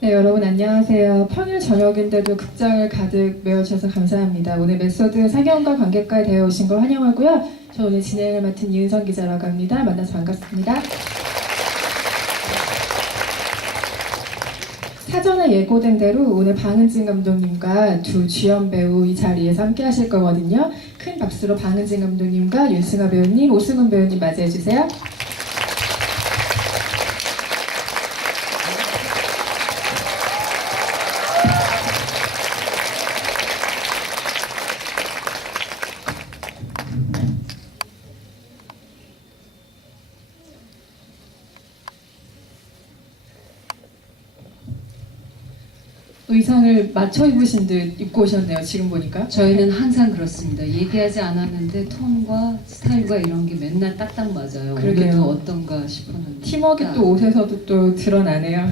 네, 여러분 안녕하세요. 평일 저녁인데도 극장을 가득 메워주셔서 감사합니다. 오늘 메소드 상영과 관객과에 되어 오신 걸 환영하고요. 저 오늘 진행을 맡은 이은성 기자라고 합니다. 만나서 반갑습니다. 사전에 예고된 대로 오늘 방은진 감독님과 두 주연 배우 이 자리에서 함께 하실 거거든요. 큰 박수로 방은진 감독님과 윤승아 배우님, 오승훈 배우님 맞이해 주세요. 의상을 맞춰 입으신 듯 입고 오셨네요. 지금 보니까. 저희는 항상 그렇습니다. 얘기하지 않았는데 톤과 스타일과 이런 게 맨날 딱딱 맞아요. 그러게요. 오늘도 어떤가 싶었는데 팀워크 딱. 또 옷에서도 또 드러나네요.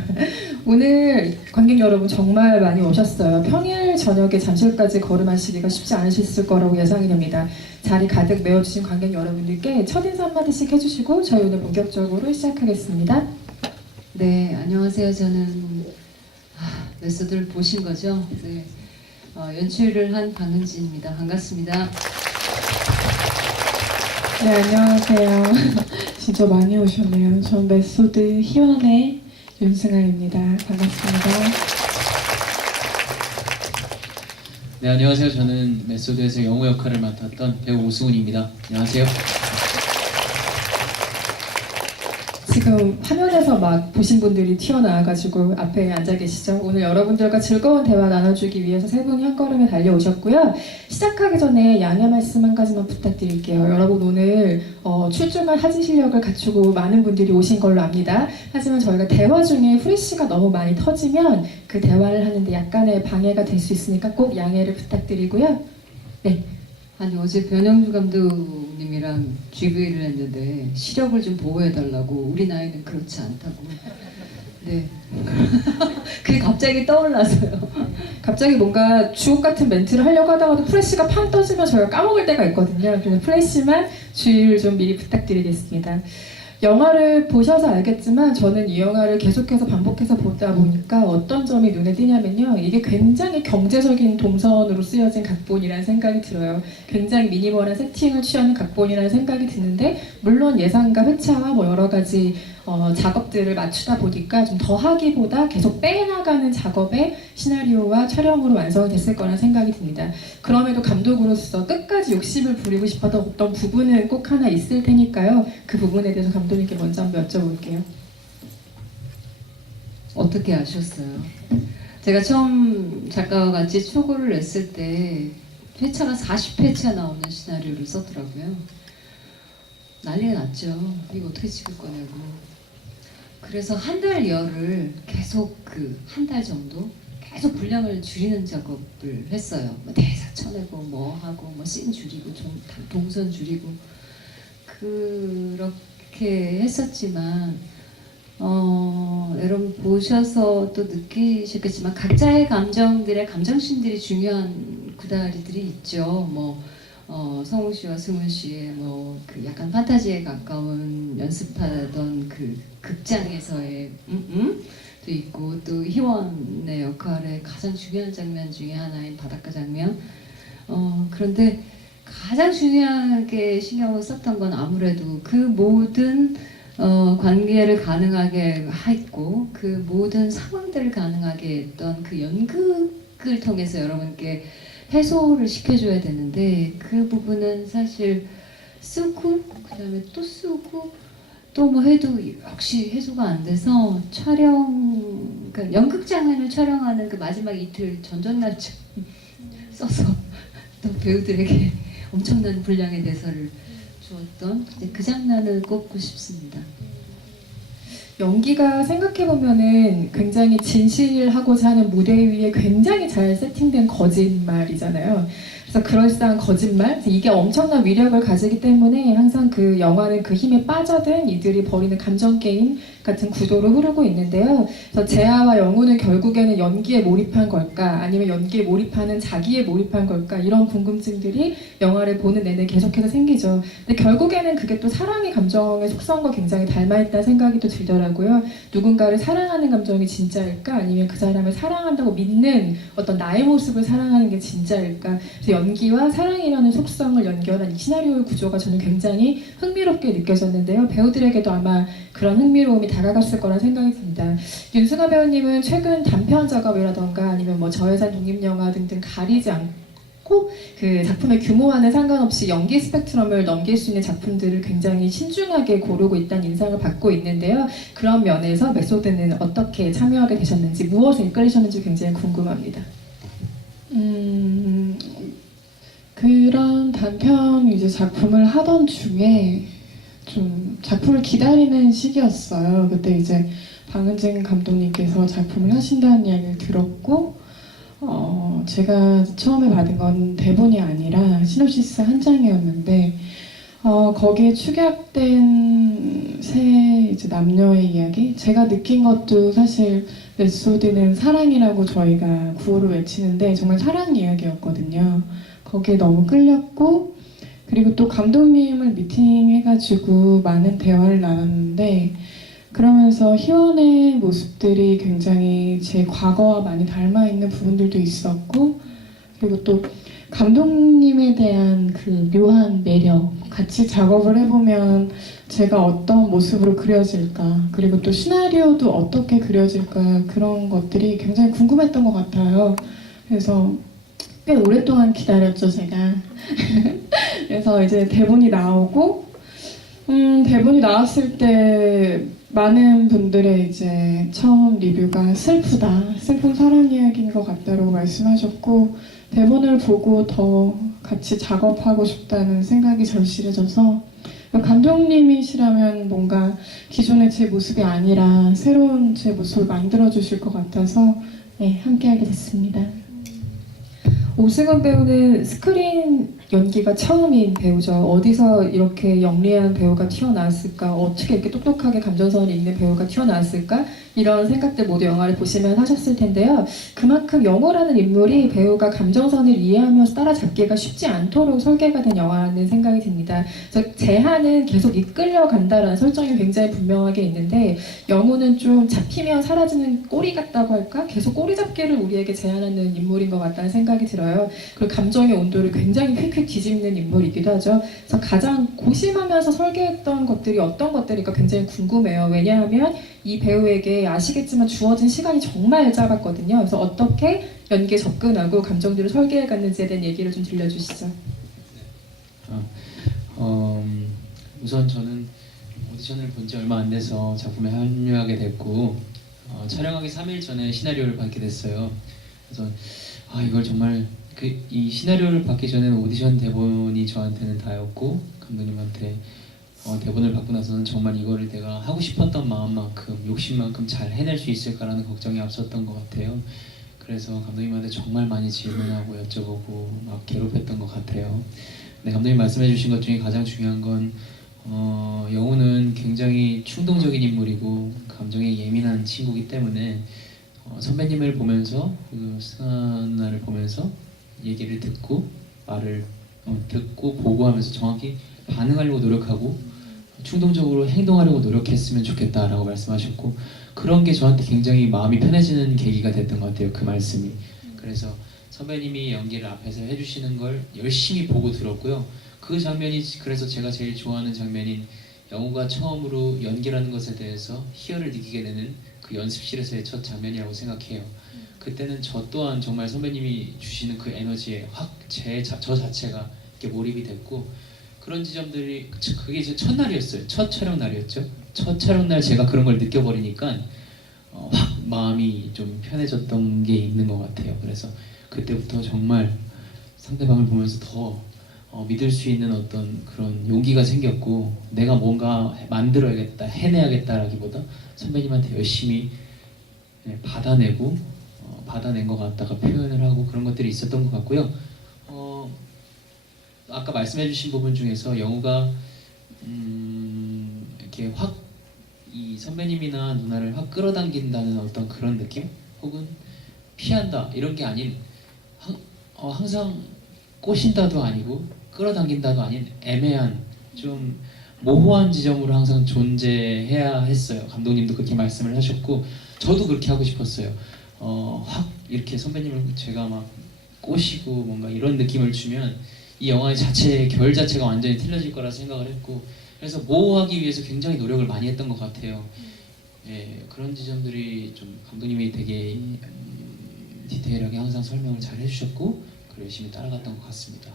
오늘 관객 여러분 정말 많이 오셨어요. 평일 저녁에 잠실까지 걸음하시기가 쉽지 않으셨을 거라고 예상이 됩니다. 자리 가득 메워주신 관객 여러분들께 첫인사 한마디씩 해주시고 저희 오늘 본격적으로 시작하겠습니다. 네, 안녕하세요. 저는 메소드를 보신 거죠? 네, 연출을 한 방은지입니다. 반갑습니다. 네, 안녕하세요. 진짜 많이 오셨네요. 전 메소드 희원의 윤승아입니다. 반갑습니다. 네, 안녕하세요. 저는 메소드에서 영호 역할을 맡았던 배우 오승훈입니다. 안녕하세요. 지금 화면에서 막 보신 분들이 튀어나와가지고 앞에 앉아 계시죠? 오늘 여러분들과 즐거운 대화 나눠주기 위해서 세 분이 한 걸음에 달려오셨고요. 시작하기 전에 양해 말씀 한 가지만 부탁드릴게요. 여러분 오늘 출중한 사진 실력을 갖추고 많은 분들이 오신 걸로 압니다. 하지만 저희가 대화 중에 후레쉬가 너무 많이 터지면 그 대화를 하는데 약간의 방해가 될 수 있으니까 꼭 양해를 부탁드리고요. 네. 아니 어제 변영주 감독님이랑 GV를 했는데 시력을 좀 보호해달라고 우리 나이는 그렇지 않다고. 네. 그게 갑자기 떠올라서요. 갑자기 뭔가 주옥 같은 멘트를 하려고 하다가도 플래시가 팡 떠지면 저희가 까먹을 때가 있거든요. 그래서 플래시만 주의를 좀 미리 부탁드리겠습니다. 영화를 보셔서 알겠지만 저는 이 영화를 계속해서 반복해서 보다 보니까 어떤 점이 눈에 띄냐면요. 이게 굉장히 경제적인 동선으로 쓰여진 각본이라는 생각이 들어요. 굉장히 미니멀한 세팅을 취하는 각본이라는 생각이 드는데 물론 예산과 회차와 뭐 여러 가지 작업들을 맞추다 보니까 좀 더하기보다 계속 빼나가는 작업의 시나리오와 촬영으로 완성이 됐을 거라는 생각이 듭니다. 그럼에도 감독으로서 끝까지 욕심을 부리고 싶었던 어떤 부분은 꼭 하나 있을 테니까요. 그 부분에 대해서 감독님께 먼저 한번 여쭤볼게요. 어떻게 아셨어요? 제가 처음 작가와 같이 초고를 냈을 때 회차가 40회차 나오는 시나리오를 썼더라고요. 난리가 났죠. 이거 어떻게 찍을 거냐고. 그래서 한 달 열을 계속 한 달 정도 계속 분량을 줄이는 작업을 했어요. 뭐 대사 쳐내고 뭐 하고 뭐 씬 줄이고 동선 줄이고 그렇게 했었지만 여러분 보셔서 또 느끼셨겠지만 각자의 감정들의 감정씬들이 중요한 구다리들이 있죠. 뭐 성우 씨와 승훈 씨의 그 약간 판타지에 가까운 연습하던 그 극장에서의 도 있고 또 희원의 역할의 가장 중요한 장면 중에 하나인 바닷가 장면. 그런데 가장 중요하게 신경을 썼던 건 아무래도 그 모든 관계를 가능하게 했고 그 모든 상황들을 가능하게 했던 그 연극을 통해서 여러분께 해소를 시켜줘야 되는데 그 부분은 사실 쓰고 그 다음에 또 쓰고 또 뭐 해도 역시 해소가 안 돼서 그러니까 연극 장면을 촬영하는 그 마지막 이틀 전전날처 써서 또 배우들에게 엄청난 분량의 대사를 주었던 그 장면을 꼽고 싶습니다. 연기가 생각해보면은 굉장히 진실하고자 하는 무대 위에 굉장히 잘 세팅된 거짓말이잖아요. 그래서 그럴싸한 거짓말, 이게 엄청난 위력을 가지기 때문에 항상 그 영화는 그 힘에 빠져든 이들이 벌이는 감정 게임 같은 구도로 흐르고 있는데요. 그래서 재하와 영우는 결국에는 연기에 몰입한 걸까, 아니면 연기에 몰입하는 자기에 몰입한 걸까, 이런 궁금증들이 영화를 보는 내내 계속해서 생기죠. 근데 결국에는 그게 또 사랑의 감정의 속성과 굉장히 닮아있다는 생각이 또 들더라고요. 누군가를 사랑하는 감정이 진짜일까, 아니면 그 사람을 사랑한다고 믿는 어떤 나의 모습을 사랑하는 게 진짜일까. 그래서 연기와 사랑이라는 속성을 연결한 이 시나리오의 구조가 저는 굉장히 흥미롭게 느껴졌는데요. 배우들에게도 아마 그런 흥미로움이 다가갔을 거란 생각이 듭니다. 윤승아 배우님은 최근 단편 작업이라던가 아니면 뭐 저예산 독립영화 등등 가리지 않고 그 작품의 규모와는 상관없이 연기 스펙트럼을 넘길 수 있는 작품들을 굉장히 신중하게 고르고 있다는 인상을 받고 있는데요. 그런 면에서 메소드는 어떻게 참여하게 되셨는지, 무엇에 이끌리셨는지 굉장히 궁금합니다. 그런 단편 이제 작품을 하던 중에 좀 작품을 기다리는 시기였어요. 그때 이제 방은진 감독님께서 작품을 하신다는 이야기를 들었고, 제가 처음에 받은 건 대본이 아니라 시놉시스 한 장이었는데, 거기에 축약된 세 이제 남녀의 이야기, 제가 느낀 것도 사실 메소드는 사랑이라고 저희가 구호를 외치는데 정말 사랑 이야기였거든요. 거기에 너무 끌렸고, 그리고 또 감독님을 미팅해가지고 많은 대화를 나눴는데, 그러면서 희원의 모습들이 굉장히 제 과거와 많이 닮아있는 부분들도 있었고, 그리고 또 감독님에 대한 그 묘한 매력, 같이 작업을 해보면 제가 어떤 모습으로 그려질까, 그리고 또 시나리오도 어떻게 그려질까, 그런 것들이 굉장히 궁금했던 것 같아요. 그래서 꽤 오랫동안 기다렸죠, 제가. 그래서 이제 대본이 나오고, 대본이 나왔을 때 많은 분들의 이제 처음 리뷰가 슬프다, 슬픈 사랑 이야기인 것 같다라고 말씀하셨고, 대본을 보고 더 같이 작업하고 싶다는 생각이 절실해져서, 감독님이시라면 뭔가 기존의 제 모습이 아니라 새로운 제 모습을 만들어 주실 것 같아서 네, 함께하게 됐습니다. 오승환 배우는 스크린 연기가 처음인 배우죠. 어디서 이렇게 영리한 배우가 튀어나왔을까? 어떻게 이렇게 똑똑하게 감정선이 있는 배우가 튀어나왔을까? 이런 생각들 모두 영화를 보시면 하셨을 텐데요. 그만큼 영호라는 인물이 배우가 감정선을 이해하면서 따라잡기가 쉽지 않도록 설계가 된 영화라는 생각이 듭니다. 그래서 재하는 계속 이끌려간다라는 설정이 굉장히 분명하게 있는데, 영호는 좀 잡히면 사라지는 꼬리 같다고 할까? 계속 꼬리 잡기를 우리에게 제안하는 인물인 것 같다는 생각이 들어요. 그리고 감정의 온도를 굉장히 휙휙 뒤집는 인물이기도 하죠. 그래서 가장 고심하면서 설계했던 것들이 어떤 것들일까 굉장히 궁금해요. 왜냐하면 이 배우에게 아시겠지만 주어진 시간이 정말 짧았거든요. 그래서 어떻게 연기에 접근하고 감정들을 설계해 갔는지에 대한 얘기를 좀 들려주시죠. 우선 저는 오디션을 본 지 얼마 안 돼서 작품에 합류하게 됐고, 촬영하기 3일 전에 시나리오를 받게 됐어요. 그래서 이걸 정말 이 시나리오를 받기 전에는 오디션 대본이 저한테는 다였고, 감독님한테 대본을 받고 나서는 정말 이거를 내가 하고 싶었던 마음만큼, 욕심만큼 잘 해낼 수 있을까라는 걱정이 앞섰던 것 같아요. 그래서 감독님한테 정말 많이 질문하고 여쭤보고 막 괴롭혔던 것 같아요. 네, 감독님 말씀해 주신 것 중에 가장 중요한 건 영우는 굉장히 충동적인 인물이고 감정에 예민한 친구이기 때문에 선배님을 보면서, 승아 누나를 보면서 얘기를 듣고 말을 듣고 보고 하면서 정확히 반응하려고 노력하고 충동적으로 행동하려고 노력했으면 좋겠다라고 말씀하셨고, 그런 게 저한테 굉장히 마음이 편해지는 계기가 됐던 것 같아요, 그 말씀이. 그래서 선배님이 연기를 앞에서 해주시는 걸 열심히 보고 들었고요. 그 장면이, 그래서 제가 제일 좋아하는 장면인 영우가 처음으로 연기라는 것에 대해서 희열을 느끼게 되는 그 연습실에서의 첫 장면이라고 생각해요. 그때는 저 또한 정말 선배님이 주시는 그 에너지에 확 저 자체가 이렇게 몰입이 됐고, 그런 지점들이, 그게 제 첫날이었어요. 첫 촬영 날이었죠. 첫 촬영 날 제가 그런 걸 느껴버리니까 확 마음이 좀 편해졌던 게 있는 것 같아요. 그래서 그때부터 정말 상대방을 보면서 더 믿을 수 있는 어떤 그런 용기가 생겼고, 내가 뭔가 만들어야겠다, 해내야겠다라기보다 선배님한테 열심히 받아낸 것 같다가 표현을 하고, 그런 것들이 있었던 것 같고요. 아까 말씀해주신 부분 중에서 영우가 이렇게 확 이 선배님이나 누나를 확 끌어당긴다는 어떤 그런 느낌, 혹은 피한다 이런 게 아닌 항상 꼬신다도 아니고 끌어당긴다도 아닌 애매한 좀 모호한 지점으로 항상 존재해야 했어요. 감독님도 그렇게 말씀을 하셨고 저도 그렇게 하고 싶었어요. 확 이렇게 선배님을 제가 막 꼬시고 뭔가 이런 느낌을 주면 이 영화의 자체 결 자체가 완전히 틀려질 거라 생각을 했고, 그래서 모호하기 위해서 굉장히 노력을 많이 했던 것 같아요. 예, 그런 지점들이 좀 감독님이 되게 디테일하게 항상 설명을 잘 해주셨고 열심히 따라갔던 것 같습니다.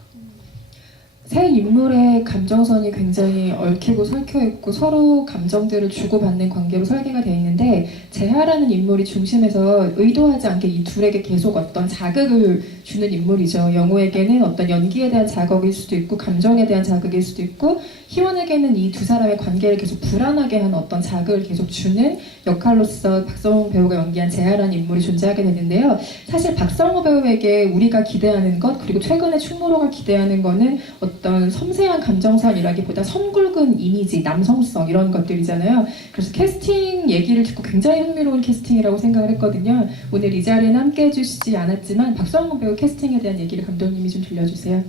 세 인물의 감정선이 굉장히 얽히고 설켜 있고 서로 감정들을 주고받는 관계로 설계가 되어 있는데, 재하라는 인물이 중심에서 의도하지 않게 이 둘에게 계속 어떤 자극을 주는 인물이죠. 영호에게는 어떤 연기에 대한 자극일 수도 있고 감정에 대한 자극일 수도 있고, 희원에게는 이 두 사람의 관계를 계속 불안하게 하는 어떤 자극을 계속 주는 역할로서 박성호 배우가 연기한 재하라는 인물이 존재하게 되는데요. 사실 박성호 배우에게 우리가 기대하는 것, 그리고 최근에 충무로가 기대하는 거는 어떤 섬세한 감정선이라기보다 선굵은 이미지, 남성성 이런 것들이잖아요. 그래서 캐스팅 얘기를 듣고 굉장히 흥미로운 캐스팅이라고 생각을 했거든요. 오늘 이 자리에는 함께 해주시지 않았지만 박성호 배우 캐스팅에 대한 얘기를 감독님이 좀 들려주세요.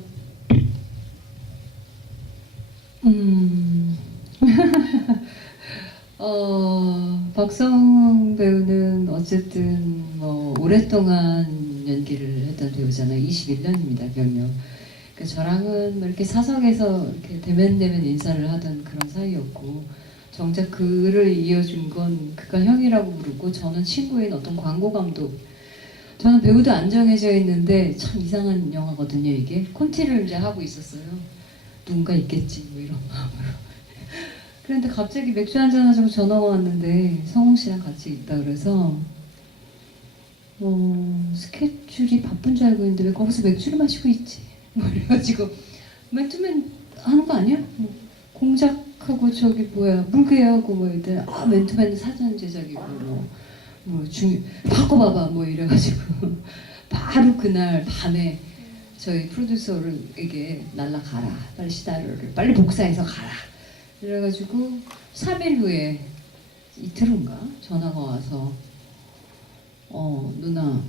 박성웅 배우는 어쨌든 뭐 오랫동안 연기를 했던 배우잖아요. 21년입니다, 경력. 그러니까 저랑은 뭐 이렇게 사석에서 이렇게 대면대면 인사를 하던 그런 사이였고, 정작 그를 이어준 건 그가 형이라고 부르고, 저는 친구인 어떤 광고 감독. 저는 배우도 안 정해져 있는데 참 이상한 영화거든요, 이게. 콘티를 이제 하고 있었어요. 누군가 있겠지, 뭐 이런 마음으로. 그런데 갑자기 맥주 한잔 하자고 전화가 왔는데 성웅 씨랑 같이 있다 그래서 스케줄이 바쁜 줄 알고 있는데 왜 거기서 맥주를 마시고 있지? 뭐 이래가지고 맨투맨 하는 거 아니야? 뭐 공작하고 저기 뭐야 물개하고 뭐 이랬더니 맨투맨 사전 제작이고 바꿔봐봐 뭐 이래가지고 바로 그날 밤에 저희 프로듀서에게 날라가라, 빨리 시나리오를 빨리 복사해서 가라 그래가지고 3일 후에 이틀 후인가 전화가 와서 누나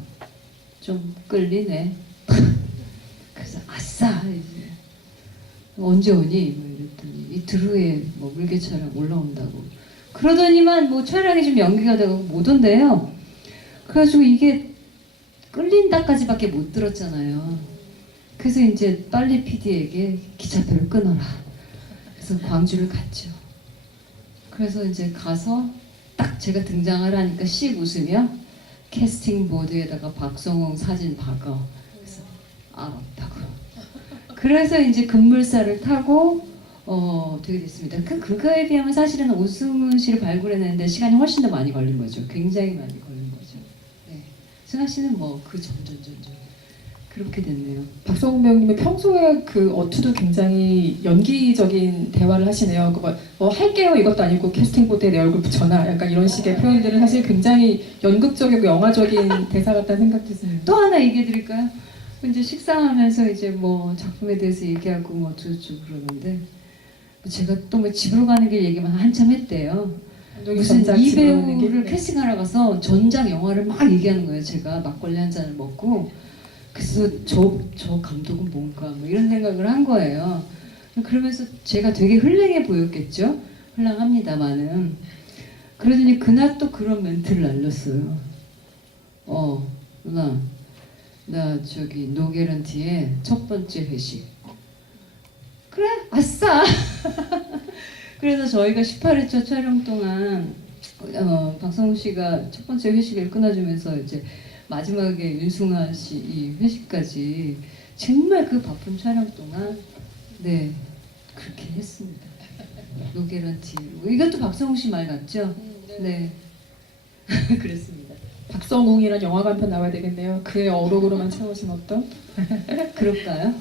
좀 끌리네. 그래서 아싸 이제 언제 오니? 뭐 이랬더니 이틀 후에 뭐 물개 촬영 올라온다고 그러더니만 뭐 촬영이 좀 연기가 되고 못 온대요. 그래가지고 이게 끌린다까지밖에 못 들었잖아요. 그래서 이제 빨리 PD에게 기차표를 끊어라. 그래서 광주를 갔죠. 그래서 이제 가서 딱 제가 등장을 하니까 씩 웃으며 캐스팅 보드에다가 박성웅 사진 박아. 그래서 알았다고. 그래서 이제 급물살을 타고 되게 됐습니다. 그거에 비하면 사실은 오승훈 씨를 발굴해내는데 시간이 훨씬 더 많이 걸린 거죠. 굉장히 많이 걸린 거죠. 네. 승아 씨는 뭐 그 점점 그렇게 됐네요. 박성호 배우님이 평소에 그 어투도 굉장히 연기적인 대화를 하시네요. 할게요 이것도 아니고 캐스팅 보드에 내 얼굴 붙여놔. 약간 이런 식의 표현들은 사실 굉장히 연극적이고 영화적인 대사 같다는 생각도 듭니다. 또 하나 얘기해 드릴까요? 이제 식사하면서 이제 뭐 작품에 대해서 얘기하고 뭐 어쩌고 그러는데 제가 또 뭐 집으로 가는 길 얘기만 한참 했대요. 무슨 이 배우를 캐스팅하러 가서 전작 영화를 막 얘기하는 거예요. 제가 막걸리 한 잔을 먹고 그래서 저 감독은 뭔가 뭐 이런 생각을 한 거예요. 그러면서 제가 되게 흘랭해 보였겠죠? 흘랑합니다마는 그러더니 그날 또 그런 멘트를 날렸어요. 누나 나 저기 노게런티의 첫 번째 회식. 그래 아싸. 그래서 저희가 18회차 촬영 동안 박성우 씨가 첫 번째 회식을 끊어주면서 이제 마지막에 윤승아 씨 이 회식까지 정말 그 바쁜 촬영 동안 네 그렇게 했습니다. 노게런티 이것도 박성우 씨 말 같죠? 네 그랬습니다. 박성웅이란 영화 간편 나와야 되겠네요. 그의 어록으로만 채워진 어떤 그럴까요?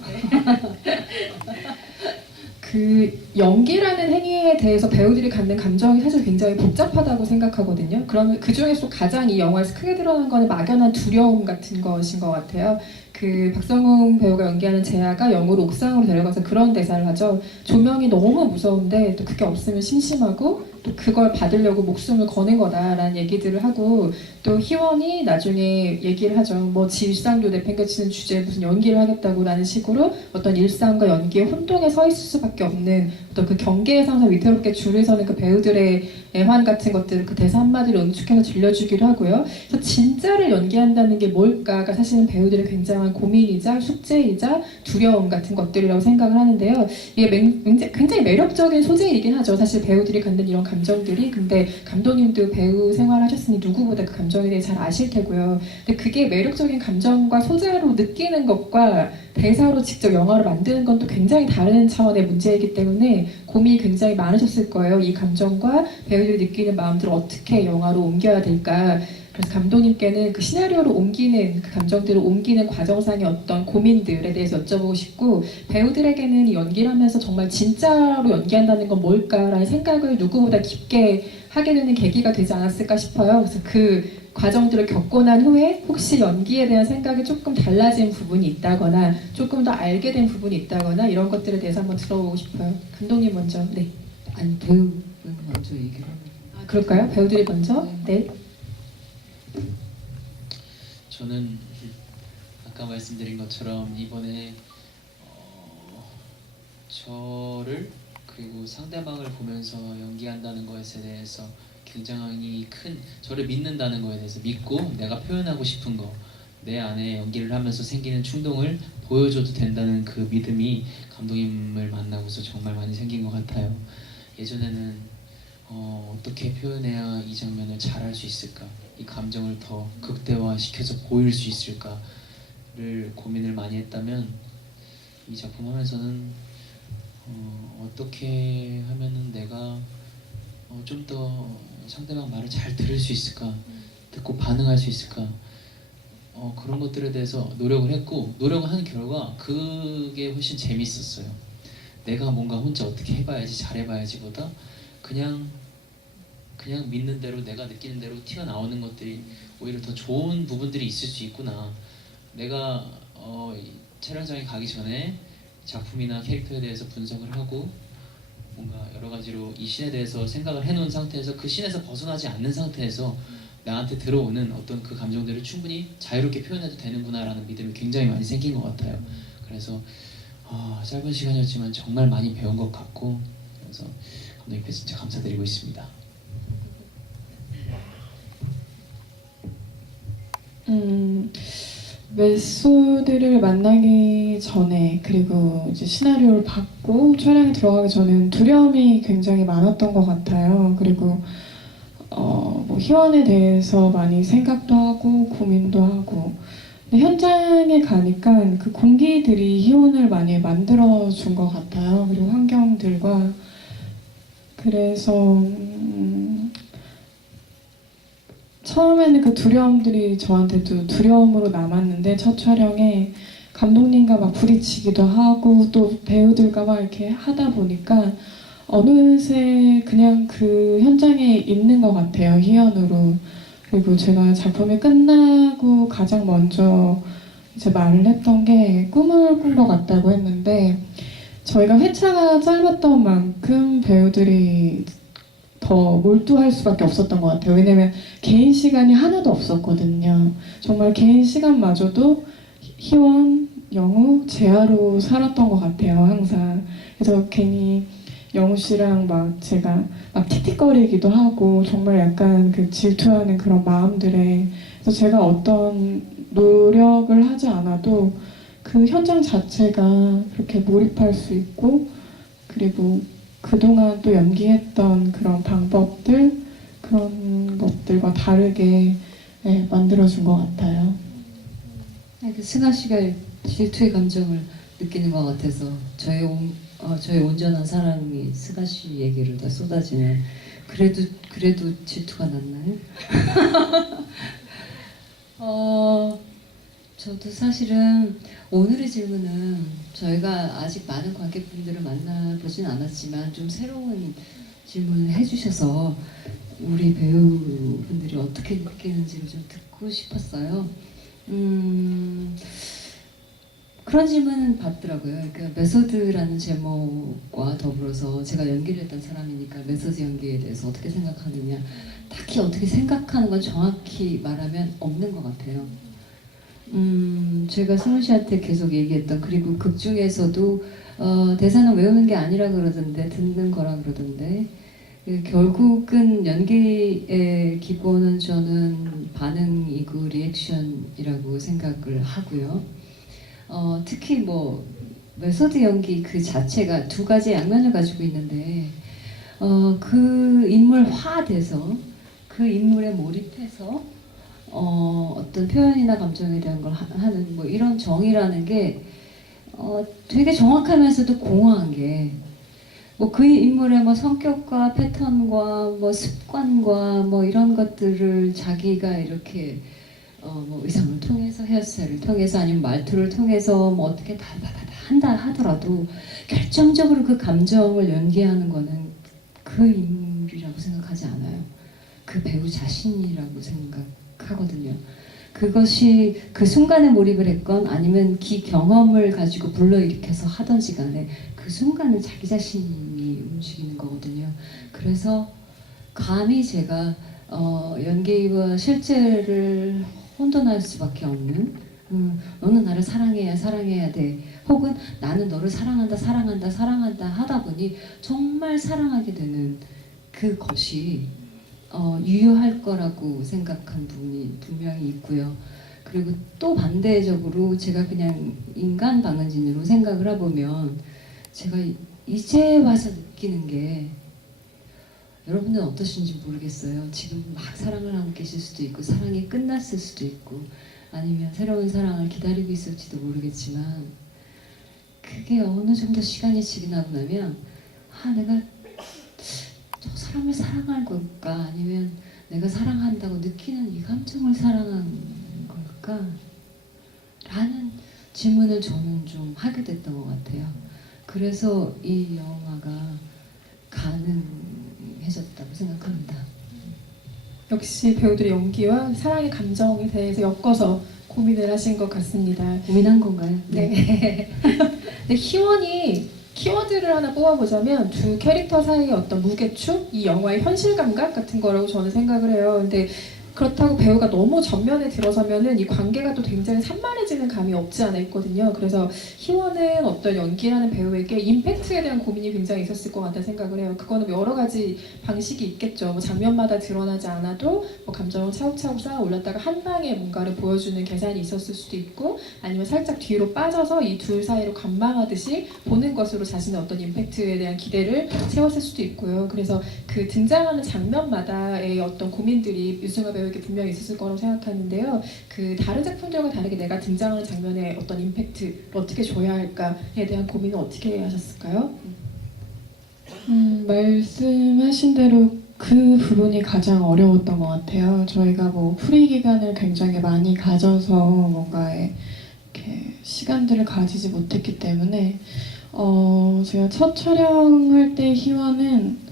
그 연기라는 행위에 대해서 배우들이 갖는 감정이 사실 굉장히 복잡하다고 생각하거든요. 그러면 그 중에서 가장 이 영화에서 크게 드러난 거는 막연한 두려움 같은 것인 것 같아요. 그 박성웅 배우가 연기하는 재하가 영우를 옥상으로 데려가서 그런 대사를 하죠. 조명이 너무 무서운데 또 그게 없으면 심심하고 또 그걸 받으려고 목숨을 거는 거다라는 얘기들을 하고 또 희원이 나중에 얘기를 하죠. 뭐 일상도 내팽개치는 주제에 무슨 연기를 하겠다고라는 식으로 어떤 일상과 연기의 혼동에 서 있을 수밖에 없는 어떤 그 경계에서 항상 위태롭게 줄을 서는 그 배우들의 애환 같은 것들을 그 대사 한마디로 응축해서 들려주기도 하고요. 그래서 진짜를 연기한다는 게 뭘까가 사실은 배우들의 굉장한 고민이자 숙제이자 두려움 같은 것들이라고 생각을 하는데요. 이게 굉장히 매력적인 소재이긴 하죠. 사실 배우들이 갖는 이런 감정들이. 근데 감독님도 배우 생활하셨으니 누구보다 그 감정에 대해 잘 아실 테고요. 근데 그게 매력적인 감정과 소재로 느끼는 것과 대사로 직접 영화를 만드는 건 또 굉장히 다른 차원의 문제이기 때문에 고민이 굉장히 많으셨을 거예요. 이 감정과 배우들이 느끼는 마음들을 어떻게 영화로 옮겨야 될까. 그래서 감독님께는 그 시나리오로 옮기는 그 감정들을 옮기는 과정상의 어떤 고민들에 대해서 여쭤보고 싶고, 배우들에게는 이 연기를 하면서 정말 진짜로 연기한다는 건 뭘까라는 생각을 누구보다 깊게 하게 되는 계기가 되지 않았을까 싶어요. 그래서 그 과정들을 겪고 난 후에 혹시 연기에 대한 생각이 조금 달라진 부분이 있다거나 조금 더 알게 된 부분이 있다거나 이런 것들에 대해서 한번 들어보고 싶어요. 감독님 먼저. 네. 아니 배우 먼저 얘기를 하면. 아, 그럴까요? 배우들이 먼저. 네. 저는 아까 말씀드린 것처럼 이번에 저를 그리고 상대방을 보면서 연기한다는 것에 대해서 굉장히 큰, 저를 믿는다는 것에 대해서 믿고 내가 표현하고 싶은 거, 내 안에 연기를 하면서 생기는 충동을 보여줘도 된다는 그 믿음이 감독님을 만나고서 정말 많이 생긴 것 같아요. 예전에는 어떻게 표현해야 이 장면을 잘할 수 있을까, 이 감정을 더 극대화시켜서 보일 수 있을까를 고민을 많이 했다면, 이 작품 하면서는 어떻게 하면은 내가 좀 더 상대방 말을 잘 들을 수 있을까, 듣고 반응할 수 있을까, 그런 것들에 대해서 노력을 했고, 노력을 한 결과 그게 훨씬 재밌었어요. 내가 뭔가 혼자 어떻게 해봐야지, 잘해봐야지보다 그냥 믿는 대로, 내가 느끼는 대로 튀어나오는 것들이 오히려 더 좋은 부분들이 있을 수 있구나. 내가 촬영장에 가기 전에 작품이나 캐릭터에 대해서 분석을 하고 뭔가 여러 가지로 이 씬에 대해서 생각을 해놓은 상태에서 그 씬에서 벗어나지 않는 상태에서 나한테 들어오는 어떤 그 감정들을 충분히 자유롭게 표현해도 되는구나라는 믿음이 굉장히 많이 생긴 것 같아요. 그래서 짧은 시간이었지만 정말 많이 배운 것 같고, 그래서 감독님께 진짜 감사드리고 있습니다. 메소드를 만나기 전에, 그리고 이제 시나리오를 받고 촬영에 들어가기 전에는 두려움이 굉장히 많았던 것 같아요. 그리고 뭐 희원에 대해서 많이 생각도 하고 고민도 하고. 근데 현장에 가니까 그 공기들이 희원을 많이 만들어준 것 같아요. 그리고 환경들과. 그래서 처음에는 그 두려움들이 저한테도 두려움으로 남았는데, 첫 촬영에 감독님과 막 부딪히기도 하고 또 배우들과 막 이렇게 하다 보니까 어느새 그냥 그 현장에 있는 것 같아요, 희연으로. 그리고 제가 작품이 끝나고 가장 먼저 이제 말을 했던 게 꿈을 꾼 것 같다고 했는데, 저희가 회차가 짧았던 만큼 배우들이 더 몰두할 수밖에 없었던 것 같아요. 왜냐면 개인 시간이 하나도 없었거든요. 정말 개인 시간마저도 희원, 영우, 재하로 살았던 것 같아요, 항상. 그래서 괜히 영우 씨랑 막 제가 막 틱틱거리기도 하고 정말 약간 그 질투하는 그런 마음들에, 그래서 제가 어떤 노력을 하지 않아도 그 현장 자체가 그렇게 몰입할 수 있고, 그리고 그동안 또 연기했던 그런 방법들, 그런 것들과 다르게 만들어준 것 같아요. 그 승아 씨가 질투의 감정을 느끼는 것 같아서 저의 온전한 사랑이 승아 씨 얘기를 다 쏟아지면 그래도 질투가 났나요? 저도 사실은 오늘의 질문은 저희가 아직 많은 관객분들을 만나보진 않았지만 좀 새로운 질문을 해주셔서 우리 배우분들이 어떻게 느끼는지를 좀 듣고 싶었어요. 그런 질문은 받더라고요. 그러니까 메소드라는 제목과 더불어서 제가 연기를 했던 사람이니까 메소드 연기에 대해서 어떻게 생각하느냐. 딱히 어떻게 생각하는 건 정확히 말하면 없는 것 같아요. 제가 승훈 씨한테 계속 얘기했던, 그리고 극 중에서도 대사는 외우는 게 아니라 그러던데, 듣는 거라 그러던데, 결국은 연기의 기본은 저는 반응이고 리액션이라고 생각을 하고요. 특히 뭐 메소드 연기 그 자체가 두 가지 양면을 가지고 있는데, 그 인물화돼서 그 인물에 몰입해서 어떤 표현이나 감정에 대한 걸 하는 뭐 이런 정의라는 게 되게 정확하면서도 공허한 게, 뭐 그 인물의 뭐 성격과 패턴과 뭐 습관과 뭐 이런 것들을 자기가 이렇게 뭐 의상을 통해서, 헤어스타일을 통해서, 아니면 말투를 통해서 뭐 어떻게 다 한다 하더라도 결정적으로 그 감정을 연기하는 거는 그 인물이라고 생각하지 않아요. 그 배우 자신이라고 생각하거든요. 그것이 그 순간에 몰입을 했건 아니면 기 경험을 가지고 불러일으켜서 하던지 간에 그 순간은 자기 자신이 움직이는 거거든요. 그래서 감히 제가 연기와 실제를 혼돈할 수밖에 없는, 너는 나를 사랑해야 돼, 혹은 나는 너를 사랑한다 하다 보니 정말 사랑하게 되는 그것이 유효할 거라고 생각한 부분이 분명히 있고요. 그리고 또 반대적으로 제가 그냥 인간 방은진으로 생각을 해보면, 제가 이제 와서 느끼는 게, 여러분들은 어떠신지 모르겠어요. 지금 막 사랑을 하고 계실 수도 있고, 사랑이 끝났을 수도 있고, 아니면 새로운 사랑을 기다리고 있을지도 모르겠지만, 그게 어느 정도 시간이 지나고 나면, 내가 저 사람을 사랑할 걸까? 아니면 내가 사랑한다고 느끼는 이 감정을 사랑한 걸까? 라는 질문을 저는 좀 하게 됐던 것 같아요. 그래서 이 영화가 가능해졌다고 생각합니다. 역시 배우들의 연기와 사랑의 감정에 대해서 엮어서 고민을 하신 것 같습니다. 고민한 건가요? 네. 근데 희원이 키워드를 하나 뽑아보자면 두 캐릭터 사이의 어떤 무게추? 이 영화의 현실 감각 같은 거라고 저는 생각을 해요. 근데 그렇다고 배우가 너무 전면에 들어서면은 이 관계가 또 굉장히 산만해지는 감이 없지 않아 있거든요. 그래서 희원은 어떤 연기하는 배우에게 임팩트에 대한 고민이 굉장히 있었을 것 같다는 생각을 해요. 그거는 여러 가지 방식이 있겠죠. 뭐 장면마다 드러나지 않아도 뭐 감정을 차곡차곡 쌓아 올렸다가 한 방에 뭔가를 보여주는 계산이 있었을 수도 있고, 아니면 살짝 뒤로 빠져서 이 둘 사이로 관망하듯이 보는 것으로 자신의 어떤 임팩트에 대한 기대를 세웠을 수도 있고요. 그래서 그 등장하는 장면마다의 어떤 고민들이 유승아 배우에게 분명히 있었을 거라고 생각하는데요. 그 다른 작품들과 다르게 내가 등장하는 장면에 어떤 임팩트를 어떻게 줘야 할까에 대한 고민은 어떻게 하셨을까요? 말씀하신 대로 그 부분이 가장 어려웠던 것 같아요. 저희가 뭐 프리 기간을 굉장히 많이 가져서 뭔가에 이렇게 시간들을 가지지 못했기 때문에 제가 첫 촬영할 때 희원은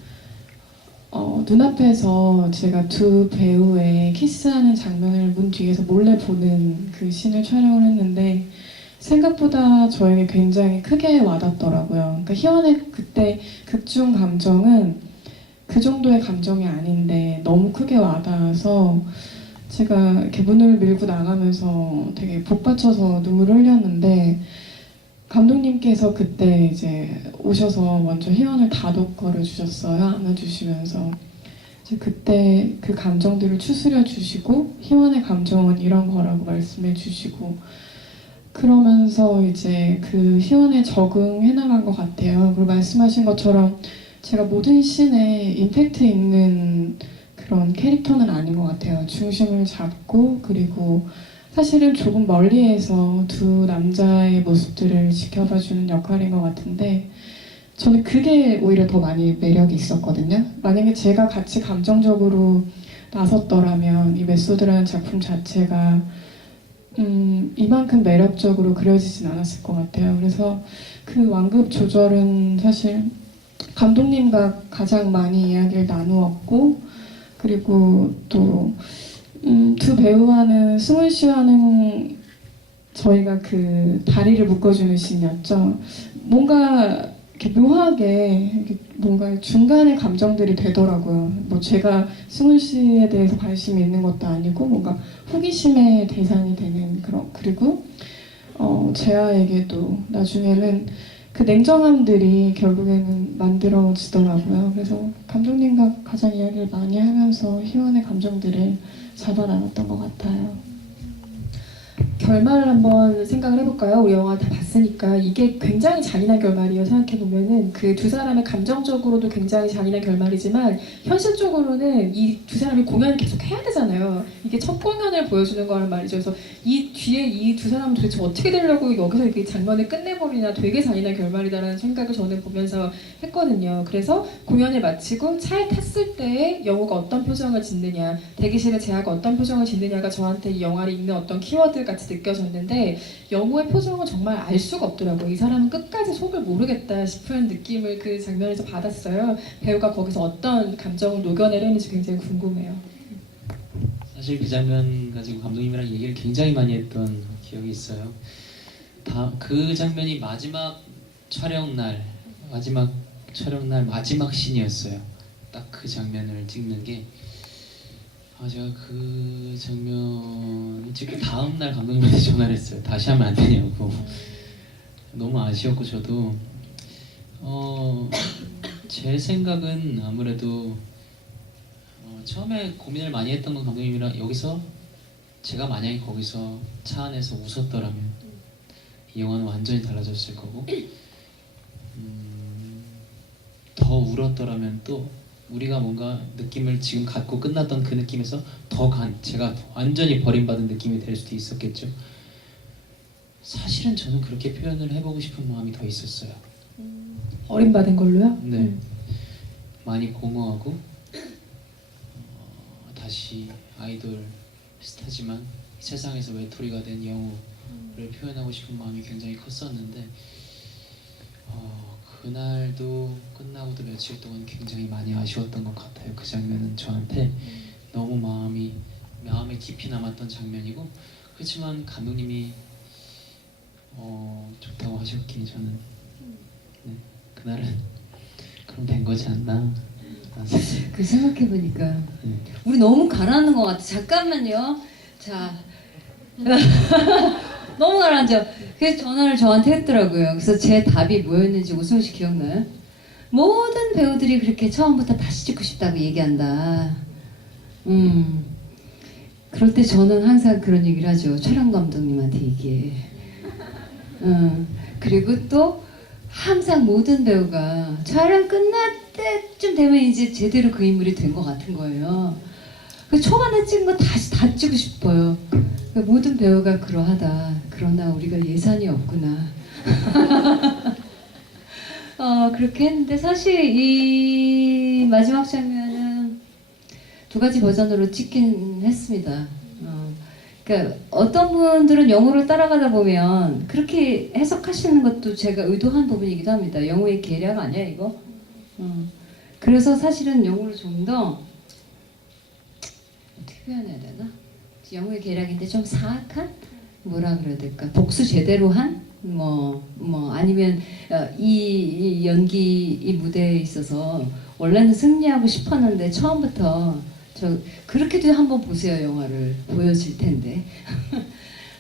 눈앞에서 제가 두 배우의 키스하는 장면을 문 뒤에서 몰래 보는 그 씬을 촬영을 했는데 생각보다 저에게 굉장히 크게 와닿더라고요. 그러니까 희원의 그때 극중 감정은 그 정도의 감정이 아닌데 너무 크게 와닿아서 제가 이렇게 문을 밀고 나가면서 되게 복받쳐서 눈물을 흘렸는데, 감독님께서 그때 이제 오셔서 먼저 희원을 다독거려 주셨어요. 안아주시면서. 이제 그때 그 감정들을 추스려 주시고, 희원의 감정은 이런 거라고 말씀해 주시고, 그러면서 이제 그 희원에 적응해 나간 것 같아요. 그리고 말씀하신 것처럼 제가 모든 씬에 임팩트 있는 그런 캐릭터는 아닌 것 같아요. 중심을 잡고, 그리고 사실은 조금 멀리에서 두 남자의 모습들을 지켜봐주는 역할인 것 같은데, 저는 그게 오히려 더 많이 매력이 있었거든요. 만약에 제가 같이 감정적으로 나섰더라면 이 메소드라는 작품 자체가 이만큼 매력적으로 그려지진 않았을 것 같아요. 그래서 그 완급 조절은 사실 감독님과 가장 많이 이야기를 나누었고, 그리고 또 두 배우와는 승훈 씨와는 저희가 그 다리를 묶어주는 씬이었죠. 뭔가 이렇게 묘하게 이렇게 뭔가 중간에 감정들이 되더라고요. 뭐 제가 승훈 씨에 대해서 관심이 있는 것도 아니고 뭔가 호기심의 대상이 되는 그런, 그리고 재하에게도 나중에는 그 냉정함들이 결국에는 만들어지더라고요. 그래서 감독님과 가장 이야기를 많이 하면서 희원의 감정들을 잡아나갔던 것 같아요. 결말을 한번 생각을 해볼까요? 우리 영화 다 봤으니까 이게 굉장히 잔인한 결말이에요. 생각해보면은 그 두 사람의 감정적으로도 굉장히 잔인한 결말이지만 현실적으로는 이 두 사람이 공연을 계속 해야 되잖아요. 이게 첫 공연을 보여주는 거란 말이죠. 그래서 이 뒤에 이 두 사람은 도대체 어떻게 되려고 여기서 이렇게 장면을 끝내버리나 되게 잔인한 결말이다라는 생각을 저는 보면서 했거든요. 그래서 공연을 마치고 차에 탔을 때에 영호가 어떤 표정을 짓느냐, 대기실에 재하가 어떤 표정을 짓느냐가 저한테 이 영화를 읽는 어떤 키워드 같이 느껴졌는데 영호의 표정은 정말 알 수가 없더라고요. 이 사람은 끝까지 속을 모르겠다 싶은 느낌을 그 장면에서 받았어요. 배우가 거기서 어떤 감정을 녹여내려는지 굉장히 궁금해요. 사실 그 장면 가지고 감독님이랑 얘기를 굉장히 많이 했던 기억이 있어요. 그 장면이 마지막 촬영날 마지막 씬이었어요. 딱 그 장면을 찍는 게 제가 그 장면을 찍고 다음날 감독님한테 전화를 했어요. 다시 하면 안 되냐고. 너무 아쉬웠고 저도 제 생각은 아무래도 처음에 고민을 많이 했던 건 감독님이랑 여기서 제가 만약에 거기서 차 안에서 웃었더라면 이 영화는 완전히 달라졌을 거고 더 울었더라면 또 우리가 뭔가 느낌을 지금 갖고 끝났던 그 느낌에서 제가 완전히 버림받은 느낌이 될 수도 있었겠죠. 사실은 저는 그렇게 표현을 해보고 싶은 마음이 더 있었어요. 어림받은 걸로요? 네, 많이 공허하고 다시 아이돌 스타지만 세상에서 외톨이가 된 영호를 표현하고 싶은 마음이 굉장히 컸었는데 그날도 끝나고도 며칠 동안 굉장히 많이 아쉬웠던 것 같아요. 그 장면은 저한테 너무 마음에 깊이 남았던 장면이고 그렇지만 감독님이 좋다고 하셨기에 저는 그날은 그럼 된 거지 않나. 그 생각해보니까 네. 우리 너무 가라앉는 것 같아. 잠깐만요. 자, 너무 가라앉아. 그래서 전화를 저한테 했더라고요. 그래서 제 답이 뭐였는지 오승훈 씨 기억나요? 모든 배우들이 그렇게 처음부터 다시 찍고 싶다고 얘기한다. 그럴 때 저는 항상 그런 얘기를 하죠. 촬영 감독님한테 얘기해. 그리고 또 항상 모든 배우가 촬영 끝날 때쯤 되면 이제 제대로 그 인물이 된 것 같은 거예요. 그 초반에 찍은 거 다시 다 찍고 싶어요. 그러니까 모든 배우가 그러하다. 그러나 우리가 예산이 없구나. 그렇게 했는데 사실 이 마지막 장면은 두 가지 버전으로 찍긴 했습니다. 그러니까 어떤 분들은 영호를 따라가다 보면 그렇게 해석하시는 것도 제가 의도한 부분이기도 합니다. 영호의 계략 아니야 이거? 그래서 사실은 영호를 좀 더 어떻게 표현해야 되나? 영호의 계략인데 좀 사악한? 뭐라 그래야 될까? 복수 제대로 한? 아니면 이 연기 이 무대에 있어서 원래는 승리하고 싶었는데 처음부터 그렇게도 한번 보세요. 영화를 보여질 텐데.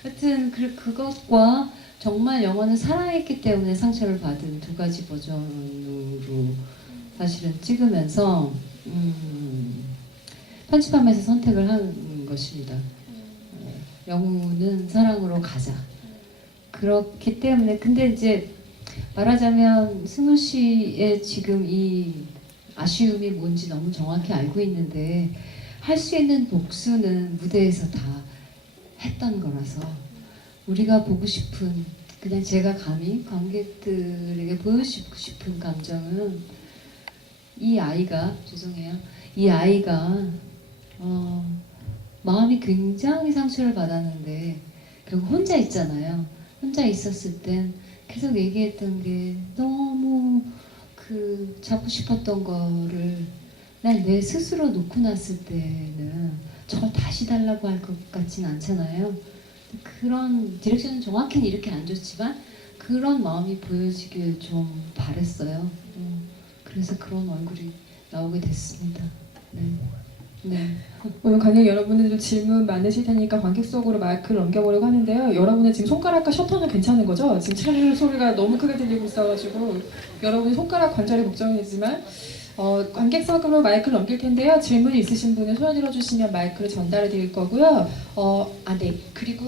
하여튼 그것과 정말 영화는 사랑했기 때문에 상처를 받은 두 가지 버전으로 사실은 찍으면서 편집하면서 선택을 한 것입니다. 영우는 사랑으로 가자. 그렇기 때문에 근데 이제 말하자면 승훈 씨의 지금 이 아쉬움이 뭔지 너무 정확히 알고 있는데 할 수 있는 복수는 무대에서 다 했던 거라서 우리가 보고 싶은 그냥 제가 감히 관객들에게 보여주고 싶은 감정은 이 아이가 마음이 굉장히 상처를 받았는데 결국 혼자 있잖아요. 혼자 있었을 땐 계속 얘기했던 게 너무 잡고 싶었던 거를 난 내 스스로 놓고 났을 때는 저걸 다시 달라고 할 것 같진 않잖아요. 그런 디렉션은 정확히는 이렇게 안 좋지만 그런 마음이 보여지길 좀 바랬어요. 그래서 그런 얼굴이 나오게 됐습니다. 네. 네. 오늘 관객 여러분들도 질문 많으실 테니까 관객석으로 마이크를 넘겨보려고 하는데요. 여러분의 지금 손가락과 셔터는 괜찮은 거죠? 지금 찰르 소리가 너무 크게 들리고 있어가지고 여러분의 손가락 관절이 걱정이지만 관객석으로 마이크를 넘길 텐데요. 질문이 있으신 분은 손을 들어주시면 마이크를 전달해 드릴 거고요. 네. 그리고